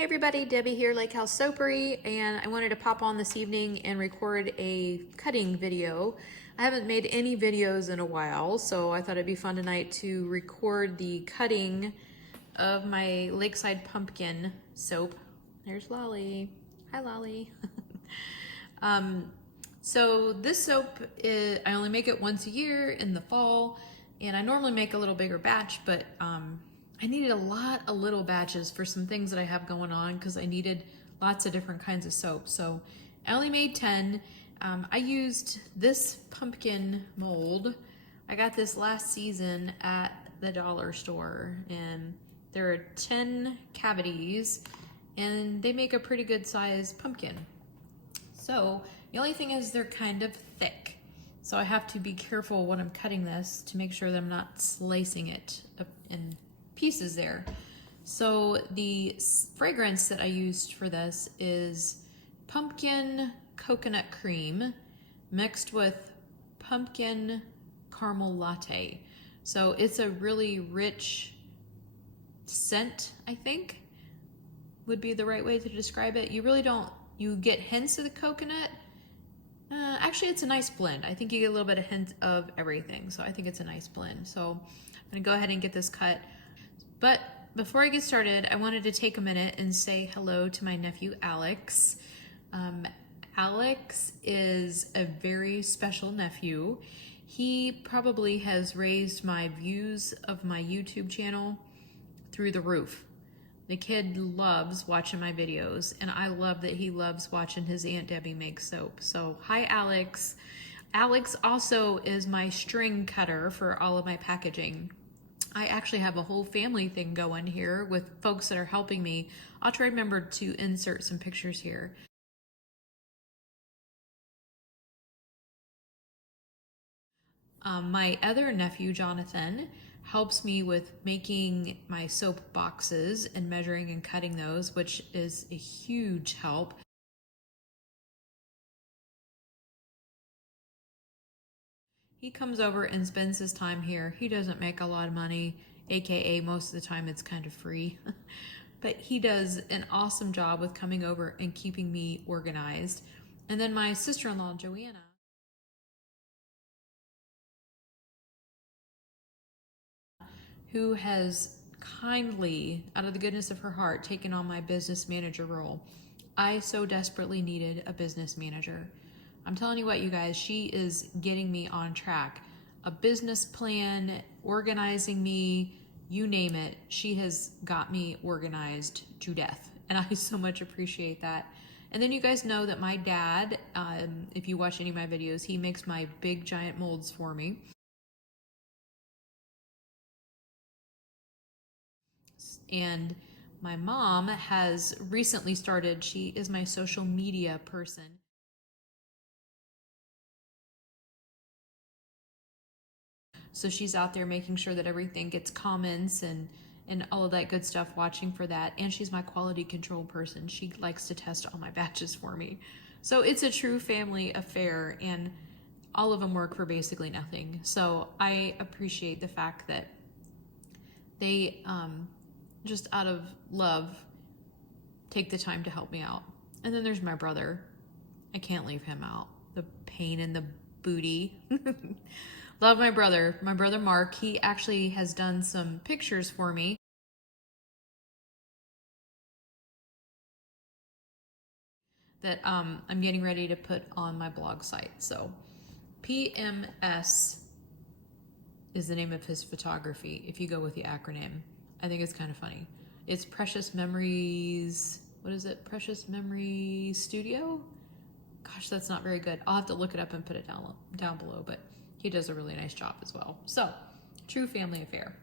Hey everybody, Debbie here, Lake House Soapery, and I wanted to pop on this evening and record a cutting video. I haven't made any videos in a while, so I thought it'd be fun tonight to record the cutting of my Lakeside Pumpkin soap. There's Lolly. Hi Lolly. So this soap, I only make it once a year in the fall, and I normally make a little bigger batch, but I needed a lot of little batches for some things that I have going on because I needed lots of different kinds of soap. So I only made 10. I used this pumpkin mold. I got this last season at the dollar store, and there are 10 cavities, and they make a pretty good sized pumpkin. So the only thing is they're kind of thick. So I have to be careful when I'm cutting this to make sure that I'm not slicing it up in pieces there. So the fragrance that I used for this is pumpkin coconut cream mixed with pumpkin caramel latte. So it's a really rich scent, I think would be the right way to describe it. You really don't, you get hints of the coconut. Actually, it's a nice blend. I think you get a little bit of hint of everything. So I think it's a nice blend. So I'm gonna go ahead and get this cut. But before I get started, I wanted to take a minute and say hello to my nephew, Alex. Alex is a very special nephew. He probably has raised my views of my YouTube channel through the roof. The kid loves watching my videos, and I love that he loves watching his Aunt Debbie make soap. So hi, Alex. Alex also is my string cutter for all of my packaging. I actually have a whole family thing going here with folks that are helping me. I'll try to remember to insert some pictures here. My other nephew, Jonathan, helps me with making my soap boxes and measuring and cutting those, which is a huge help. He comes over and spends his time here. He doesn't make a lot of money, aka most of the time it's kind of free. But he does an awesome job with coming over and keeping me organized. And then my sister-in-law, Joanna, who has kindly, out of the goodness of her heart, taken on my business manager role. I so desperately needed a business manager. I'm telling you what, you guys, she is getting me on track. A business plan, organizing me, you name it. She has got me organized to death, and I so much appreciate that. And then you guys know that my dad, if you watch any of my videos, he makes my big giant molds for me. And my mom has recently started, she is my social media person. So she's out there making sure that everything gets comments and all of that good stuff, watching for that. And she's my quality control person. She likes to test all my batches for me. So it's a true family affair, and all of them work for basically nothing. So I appreciate the fact that they just out of love take the time to help me out. And then there's my brother. I can't leave him out. The pain in the booty. Love my brother Mark. He actually has done some pictures for me that I'm getting ready to put on my blog site. So PMS is the name of his photography, if you go with the acronym. I think it's kind of funny. It's Precious Memories, what is it? Precious Memory Studio? Gosh, that's not very good. I'll have to look it up and put it down below, but he does a really nice job as well. So, true family affair.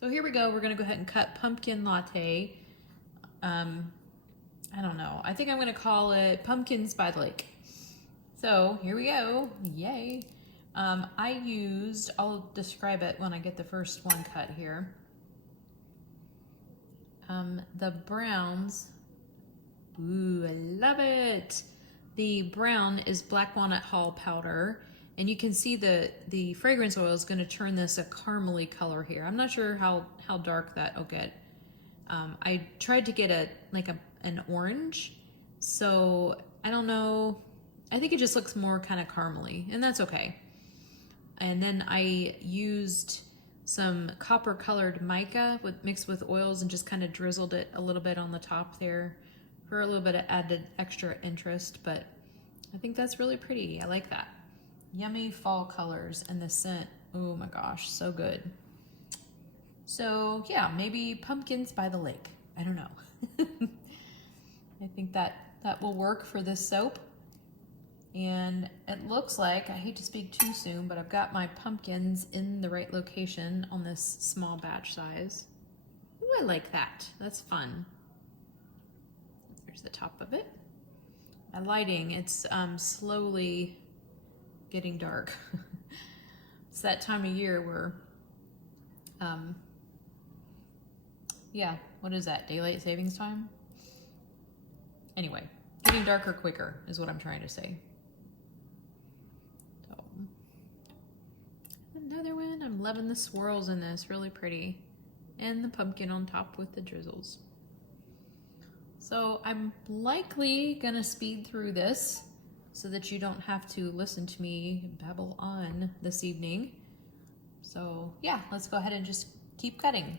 So here we go. We're gonna go ahead and cut pumpkin latte. I don't know. I think I'm gonna call it Pumpkins by the Lake. So here we go. Yay. I'll describe it when I get the first one cut here. The browns, ooh, I love it. The brown is black walnut hull powder, And you can see the fragrance oil is going to turn this a caramely color here. I'm not sure how dark that'll get. I tried to get an orange, so I don't know. I think it just looks more kind of caramely, and that's okay. And then I used some copper colored mica mixed with oils and just kind of drizzled it a little bit on the top there for a little bit of added extra interest, but I think that's really pretty. I like that. Yummy fall colors, and the scent, oh my gosh, so good. So yeah, maybe pumpkins by the lake. I don't know. I think that will work for this soap. And it looks like, I hate to speak too soon, but I've got my pumpkins in the right location on this small batch size. Ooh, I like that. That's fun. There's the top of it. My lighting, it's slowly getting dark. It's that time of year where, yeah, what is that, daylight savings time? Anyway, getting darker quicker is what I'm trying to say. So, another one, I'm loving the swirls in this, really pretty. And the pumpkin on top with the drizzles. So I'm likely gonna speed through this so that you don't have to listen to me babble on this evening. So yeah, let's go ahead and just keep cutting.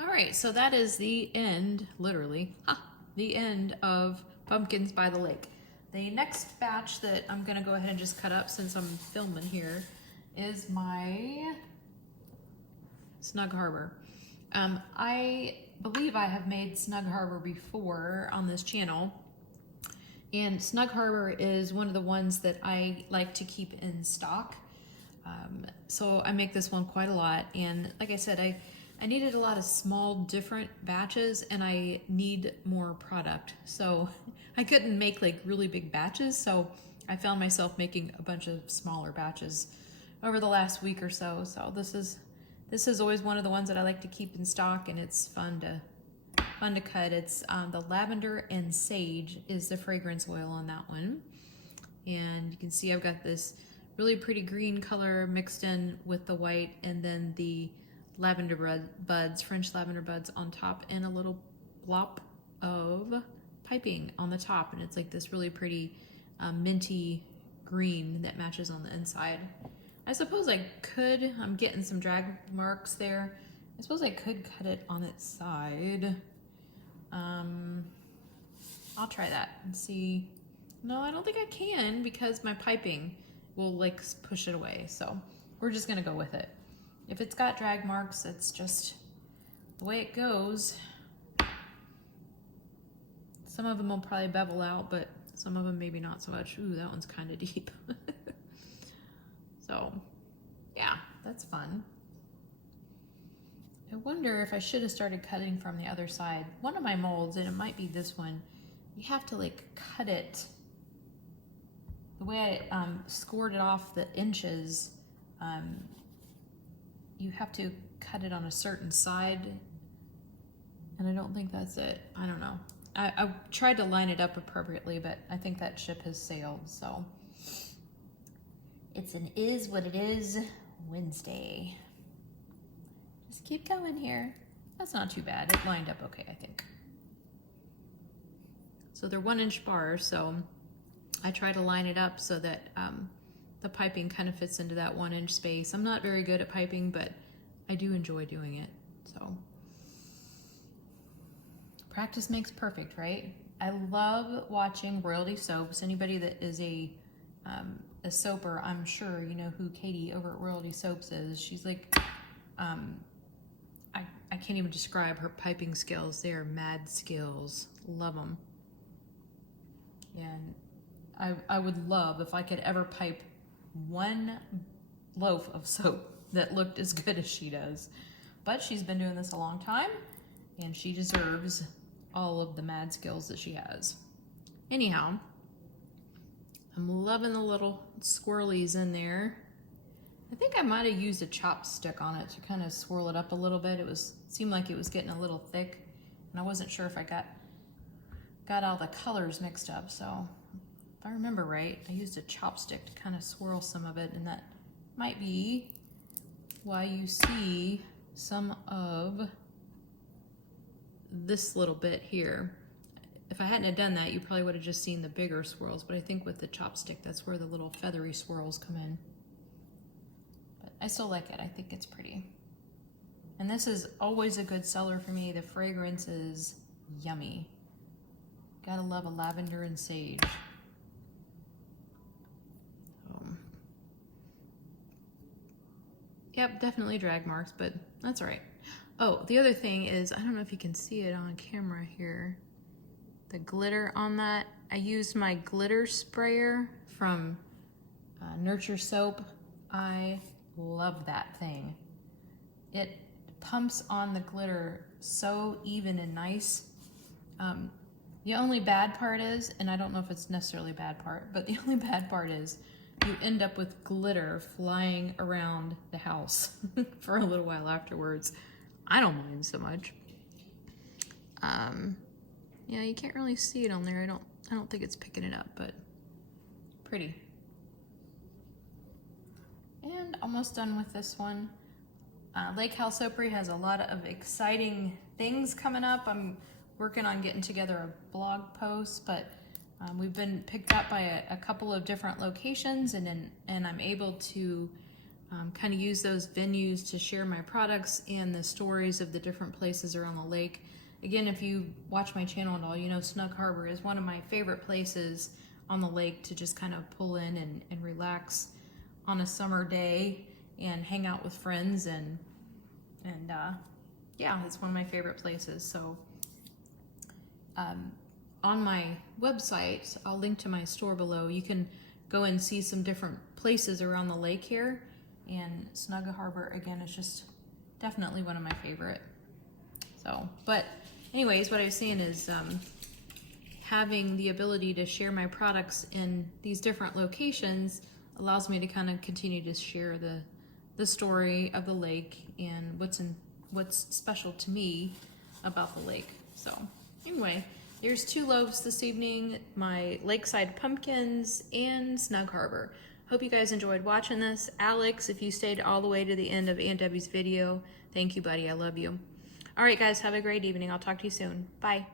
All right, so that is the end, literally, the end of Pumpkins by the Lake. The next batch that I'm gonna go ahead and just cut up since I'm filming here is my Snug Harbor. I believe I have made Snug Harbor before on this channel, and Snug Harbor is one of the ones that I like to keep in stock. So I make this one quite a lot, and like I said, I needed a lot of small different batches, and I need more product. So I couldn't make like really big batches, so I found myself making a bunch of smaller batches over the last week or so. So this is always one of the ones that I like to keep in stock, and it's fun to cut. It's the lavender and sage is the fragrance oil on that one. And you can see I've got this really pretty green color mixed in with the white, and then the lavender buds, French lavender buds on top, and a little blop of piping on the top. And it's like this really pretty minty green that matches on the inside. I suppose I could, I'm getting some drag marks there. I suppose I could cut it on its side. I'll try that and see. No, I don't think I can because my piping will like push it away. So we're just gonna go with it. If it's got drag marks, it's just the way it goes. Some of them will probably bevel out, but some of them maybe not so much. Ooh, that one's kind of deep. So yeah, that's fun. I wonder if I should have started cutting from the other side. One of my molds, and it might be this one, you have to like cut it. The way I scored it off the inches, you have to cut it on a certain side, and I don't think that's it. I don't know. I tried to line it up appropriately, but I think that ship has sailed, so. It's an is what it is Wednesday. Just keep going here. That's not too bad. It lined up okay, I think. So they're 1-inch bars, so I try to line it up so that the piping kind of fits into that 1 inch space. I'm not very good at piping, but I do enjoy doing it. So practice makes perfect, right? I love watching royalty soaps. Anybody that is a soaper, I'm sure you know who Katie over at Royalty Soaps is. She's like, I can't even describe her piping skills. They are mad skills. Love them. And I would love if I could ever pipe one loaf of soap that looked as good as she does. But she's been doing this a long time, and she deserves all of the mad skills that she has. Anyhow, I'm loving the little swirlies in there. I think I might have used a chopstick on it to kind of swirl it up a little bit. Seemed like it was getting a little thick, and I wasn't sure if I got all the colors mixed up. So if I remember right, I used a chopstick to kind of swirl some of it, and that might be why you see some of this little bit here. If I hadn't have done that, you probably would have just seen the bigger swirls, but I think with the chopstick, that's where the little feathery swirls come in. But I still like it. I think it's pretty. And this is always a good seller for me. The fragrance is yummy. Gotta love a lavender and sage. Yep, definitely drag marks, but that's all right. Oh, the other thing is, I don't know if you can see it on camera here, the glitter on that. I used my glitter sprayer from Nurture Soap. I love that thing. It pumps on the glitter so even and nice. The only bad part is, and I don't know if it's necessarily a bad part, but the only bad part is you end up with glitter flying around the house for a little while afterwards. I don't mind so much. Yeah, you can't really see it on there. I don't think it's picking it up, but pretty. And almost done with this one. Lake House Soapery has a lot of exciting things coming up. I'm working on getting together a blog post, but we've been picked up by a couple of different locations, and I'm able to kind of use those venues to share my products and the stories of the different places around the lake. Again, if you watch my channel at all, you know Snug Harbor is one of my favorite places on the lake to just kind of pull in and relax on a summer day and hang out with friends, and yeah, it's one of my favorite places. So on my website, I'll link to my store below. You can go and see some different places around the lake here, and Snug Harbor again is just definitely one of my favorite. So, but anyways, what I was saying is having the ability to share my products in these different locations allows me to kind of continue to share the story of the lake and what's special to me about the lake. So anyway, there's 2 loaves this evening, my lakeside pumpkins and Snug Harbor. Hope you guys enjoyed watching this. Alex, if you stayed all the way to the end of Aunt Debbie's video, thank you, buddy. I love you. All right, guys, have a great evening. I'll talk to you soon. Bye.